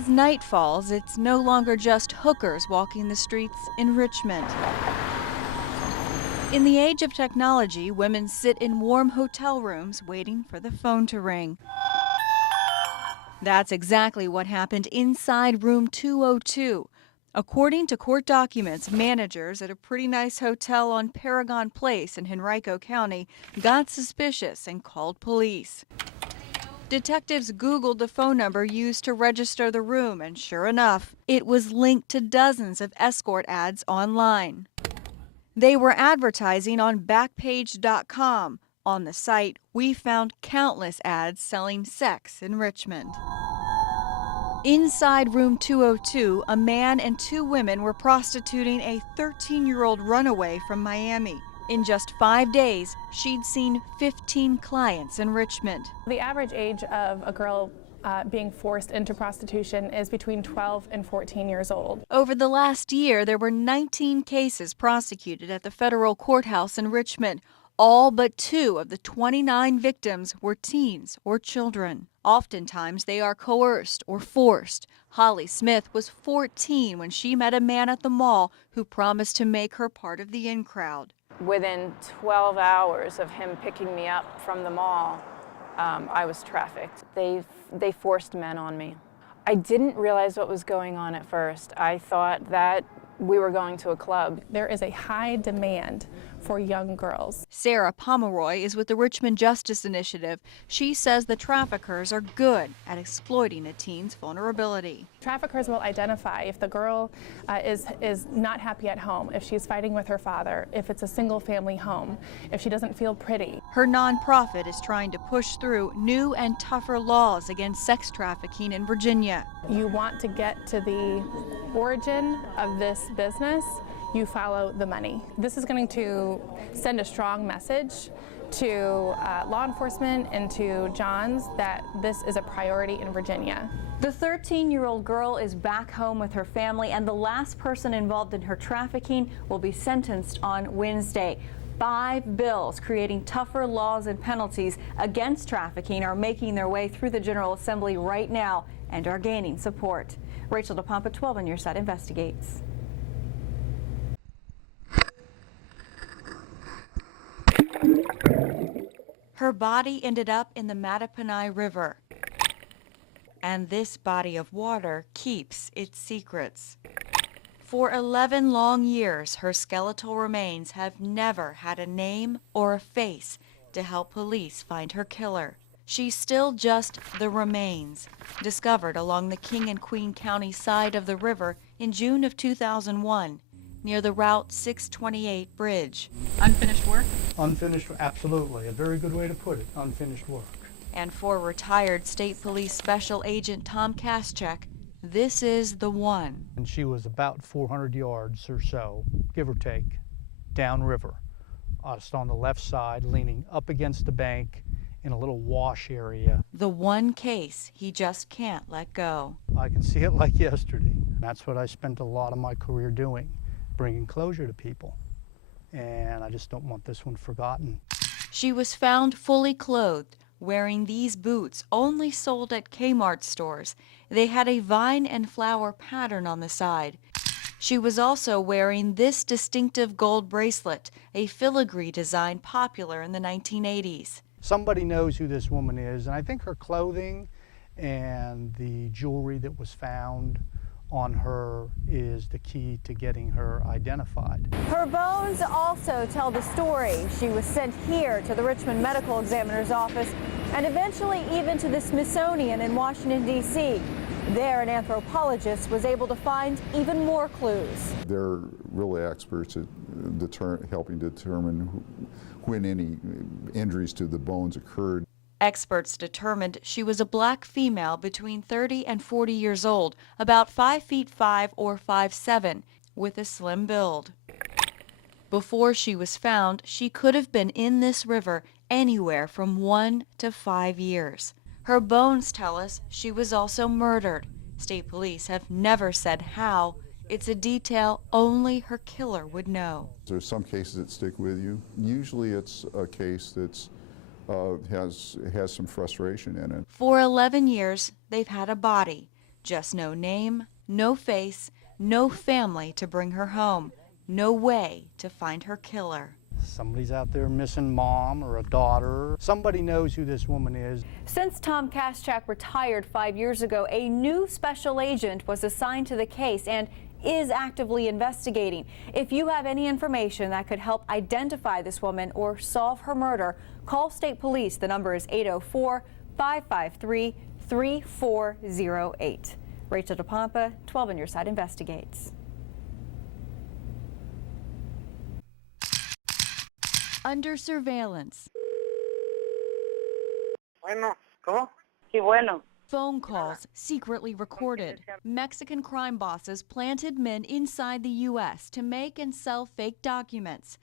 As night falls, it's no longer just hookers walking the streets in Richmond. In the age of technology, women sit in warm hotel rooms waiting for the phone to ring. That's exactly what happened inside room 202. According to court documents, managers at a pretty nice hotel on Paragon Place in Henrico County got suspicious and called police. Detectives Googled the phone number used to register the room, and sure enough, it was linked to dozens of escort ads online. They were advertising on Backpage.com. On the site, we found countless ads selling sex in Richmond. Inside room 202, a man and two women were prostituting a 13-year-old runaway from Miami. In just 5 days, she'd seen 15 clients in Richmond. The average age of a girl being forced into prostitution is between 12 and 14 years old. Over the last year, there were 19 cases prosecuted at the federal courthouse in Richmond. All but 2 of the 29 victims were teens or children. Oftentimes, they are coerced or forced. Holly Smith was 14 when she met a man at the mall who promised to make her part of the in crowd. Within 12 hours of him picking me up from the mall, I was trafficked. They forced men on me. I didn't realize what was going on at first. I thought that we were going to a club. There is a high demand for young girls. Sarah Pomeroy is with the Richmond Justice Initiative. She says the traffickers are good at exploiting a teen's vulnerability. Traffickers will identify if the girl is not happy at home, if she's fighting with her father, if it's a single family home, if she doesn't feel pretty. Her nonprofit is trying to push through new and tougher laws against sex trafficking in Virginia. You want to get to the origin of this business, you follow the money. This is going to send a strong message to law enforcement and to Johns that this is a priority in Virginia. The 13-year-old girl is back home with her family, and the last person involved in her trafficking will be sentenced on Wednesday. 5 bills creating tougher laws and penalties against trafficking are making their way through the General Assembly right now and are gaining support. Rachel DePompa, 12 on Your Side Investigates. Her body ended up in the Mattaponi River. And this body of water keeps its secrets. For 11 long years, her skeletal remains have never had a name or a face to help police find her killer. She's still just the remains, discovered along the King and Queen County side of the river in June of 2001, near the Route 628 bridge. Unfinished work? Unfinished, absolutely. A very good way to put it, unfinished work. And for retired State Police Special Agent Tom Kaschek, this is the one. And she was about 400 yards or so, give or take, downriver, just on the left side, leaning up against the bank in a little wash area. The one case he just can't let go. I can see it like yesterday. That's what I spent a lot of my career doing, bringing closure to people. And I just don't want this one forgotten. She was found fully clothed, wearing these boots only sold at Kmart stores. They had a vine and flower pattern on the side. She was also wearing this distinctive gold bracelet, a filigree design popular in the 1980s. Somebody knows who this woman is, and I think her clothing and the jewelry that was found on her is the key to getting her identified. Her bones also tell the story. She was sent here to the Richmond Medical Examiner's office and eventually even to the Smithsonian in Washington, D.C. There, an anthropologist was able to find even more clues. They're really experts at helping determine when any injuries to the bones occurred. Experts determined she was a black female between 30 and 40 years old, about 5 feet 5 or 5'7", with a slim build. Before she was found, she could have been in this river anywhere from 1 to 5 years. Her bones tell us she was also murdered. State police have never said how. It's a detail only her killer would know. There's some cases that stick with you. Usually it's a case that's has some frustration in it. For 11 years, they've had a body. Just no name, no face, no family to bring her home, no way to find her killer. Somebody's out there missing mom or a daughter. Somebody knows who this woman is. Since Tom Kaschak retired 5 years ago, a new special agent was assigned to the case and is actively investigating. If you have any information that could help identify this woman or solve her murder, call state police. The number is 804-553-3408. Rachel DePompa, 12 on Your Side Investigates. Under surveillance. Bueno, ¿cómo? Sí, bueno. Phone calls secretly recorded. Mexican crime bosses planted men inside the U.S. to make and sell fake documents.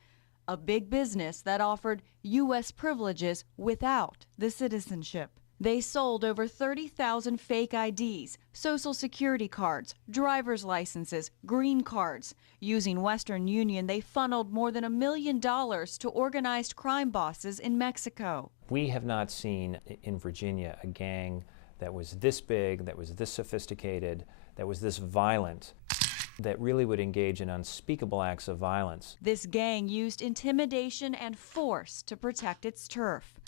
A big business that offered U.S. privileges without the citizenship. They sold over 30,000 fake IDs, social security cards, driver's licenses, green cards. Using Western Union, they funneled more than $1 million to organized crime bosses in Mexico. We have not seen in Virginia a gang that was this big, that was this sophisticated, that was this violent, that really would engage in unspeakable acts of violence. This gang used intimidation and force to protect its turf.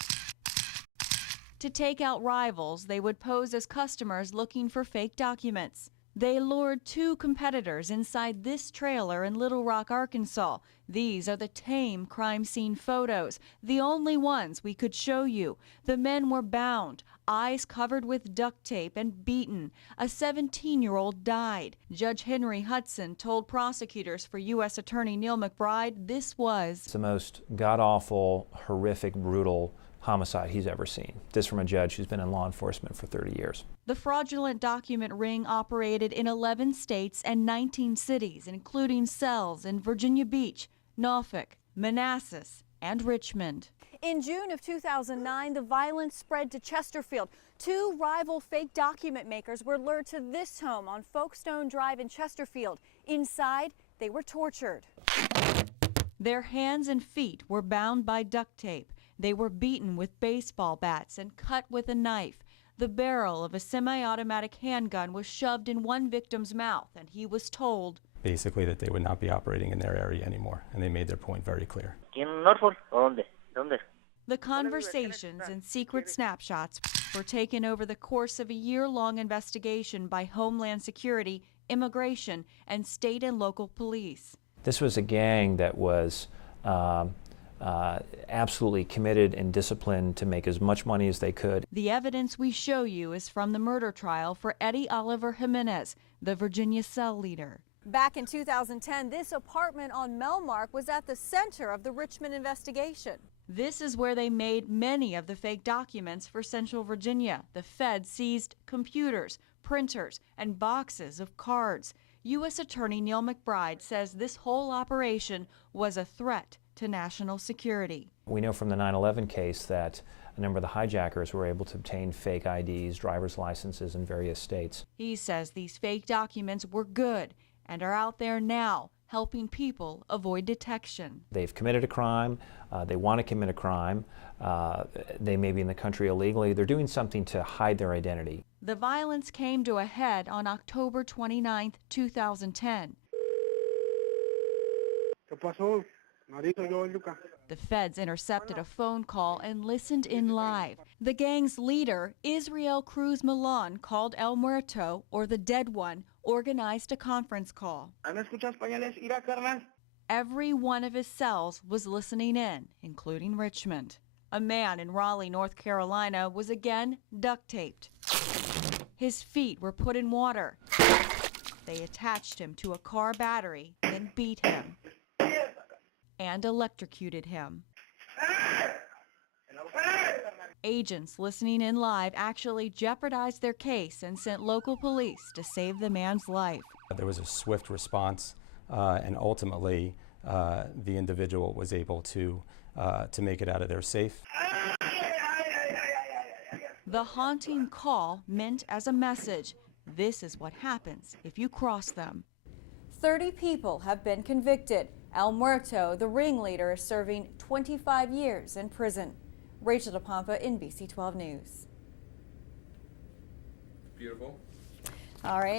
To take out rivals, they would pose as customers looking for fake documents. They lured 2 competitors inside this trailer in Little Rock, Arkansas. These are the tame crime scene photos, the only ones we could show you. The men were bound, eyes covered with duct tape and beaten. A 17-year-old died. Judge Henry Hudson told prosecutors for U.S. Attorney Neil McBride this was It's the most god-awful, horrific, brutal homicide he's ever seen. This from a judge who's been in law enforcement for 30 years. The fraudulent document ring operated in 11 states and 19 cities, including cells in Virginia Beach, Norfolk, Manassas, and Richmond. In June of 2009, the violence spread to Chesterfield. 2 rival fake document makers were lured to this home on Folkestone Drive in Chesterfield. Inside, they were tortured. Their hands and feet were bound by duct tape. They were beaten with baseball bats and cut with a knife. The barrel of a semi-automatic handgun was shoved in one victim's mouth, and he was told, basically, that they would not be operating in their area anymore, and they made their point very clear. The conversations and secret snapshots were taken over the course of a year-long investigation by Homeland Security, Immigration, and state and local police. This was a gang that was absolutely committed and disciplined to make as much money as they could. The evidence we show you is from the murder trial for Eddie Oliver Jimenez, the Virginia cell leader. Back in 2010, this apartment on Melmark was at the center of the Richmond investigation. This is where they made many of the fake documents for Central Virginia. The Fed seized computers, printers, and boxes of cards. U.S. Attorney Neil McBride says this whole operation was a threat to national security. We know from the 9/11 case that a number of the hijackers were able to obtain fake IDs, driver's licenses in various states. He says these fake documents were good and are out there now helping people avoid detection. They've committed a crime, they want to commit a crime, they may be in the country illegally, they're doing something to hide their identity. The violence came to a head on October 29, 2010. The feds intercepted a phone call and listened in live. The gang's leader, Israel Cruz Milan, called El Muerto, or the Dead One, organized a conference call. Every one of his cells was listening in, including Richmond. A man in Raleigh, North Carolina, was again duct taped. His feet were put in water. They attached him to a car battery, then beat him and electrocuted him. Agents listening in live actually jeopardized their case and sent local police to save the man's life. There was a swift response, and ultimately the individual was able to make it out of there safe. The haunting call meant as a message, this is what happens if you cross them. 30 people have been convicted. El Muerto, the ringleader, is serving 25 years in prison. Rachel DePompa, NBC 12 News. Beautiful. All right.